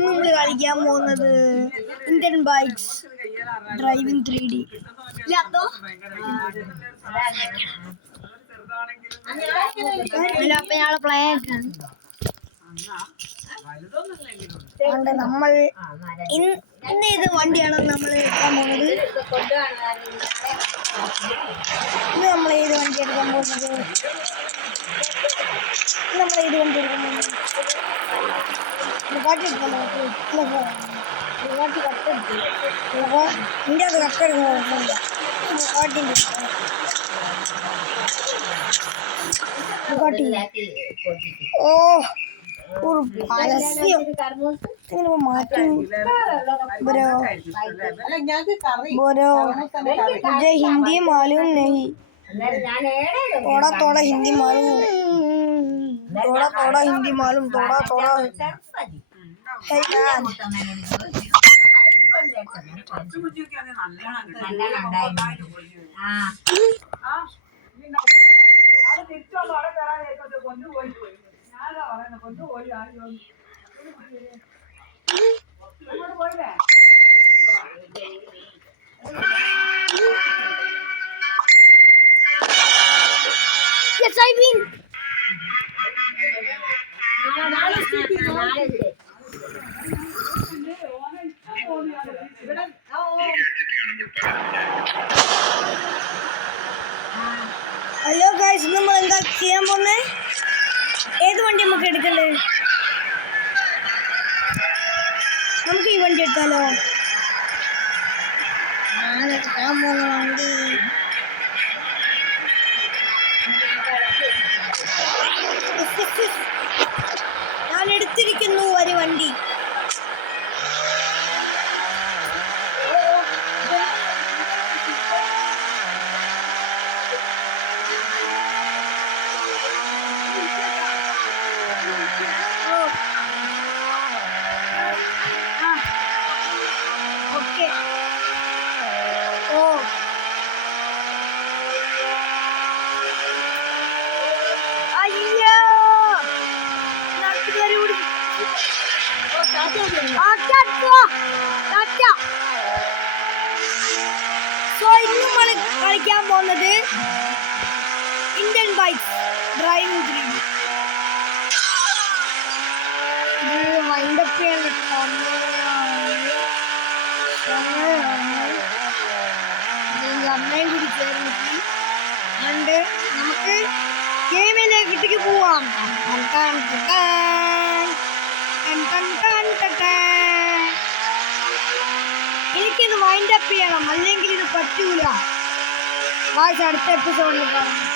നമ്മൾ കളിക്കാൻ പോകുന്നത് ഇന്ത്യൻ ബൈക്സ് ഡ്രൈവിംഗ് 3D. നമ്മൾ ഇന്ന് ഇത് വണ്ടിയാണ് നമ്മൾ എടുക്കാൻ പോകുന്നത്. ഇന്ന് നമ്മൾ ഏത് വണ്ടി എടുക്കാൻ പോകുന്നത്? നമ്മൾ ഏത് വണ്ടി എടുക്കാൻ പോകുന്നത്? കാട്ടി എടുക്കാൻ കാട്ടി കട്ടെടുത്തു. എൻ്റെ അത് കട്ടെടുക്കാൻ കുഴപ്പമില്ല. കാട്ടിൻ്റെ കാട്ടി ഓ ഒരു പരസ്യം ഇങ്ങനെ മാറ്റും. बोलो मुझे हिंदी मालूम नहीं. थोड़ा थोड़ा हिंदी मालूम, थोड़ा थोड़ा हिंदी मालूम, थोड़ा थोड़ा है यार. Yes, I win. Hello guys, നമ്മൾ എന്താ ചെയ്യാൻ പോകുന്നത്? ഏത് വണ്ടി നമുക്ക് എടുക്കണ്ടേ? നമുക്ക് ഈ വണ്ടി എടുത്താലോ? എടുക്കാൻ പോകുന്ന വണ്ടി ഞാൻ എടുത്തിരിക്കുന്നു ഒരു വണ്ടി. ഓക്കെ ഓ അയ്യോ സോ ഇന്ന് നമ്മൾ കളിക്കാൻ പോകുന്നത് ഇന്ത്യൻ ബൈക്സ് ഡ്രൈവിംഗ് 3D. ഇത് വൈൻഡപ്പ് ചെയ്യാൻ അമ്മയും കൂടി ചേർന്നിട്ട് അതുകൊണ്ട് നമുക്ക് ഗെയിമിലേക്ക് പോവാം. എനിക്കിത് വൈൻഡപ്പ് ചെയ്യണം, അല്ലെങ്കിൽ ഇത് പറ്റൂല. അടുത്ത എപ്പിസോഡിൽ കാണാം.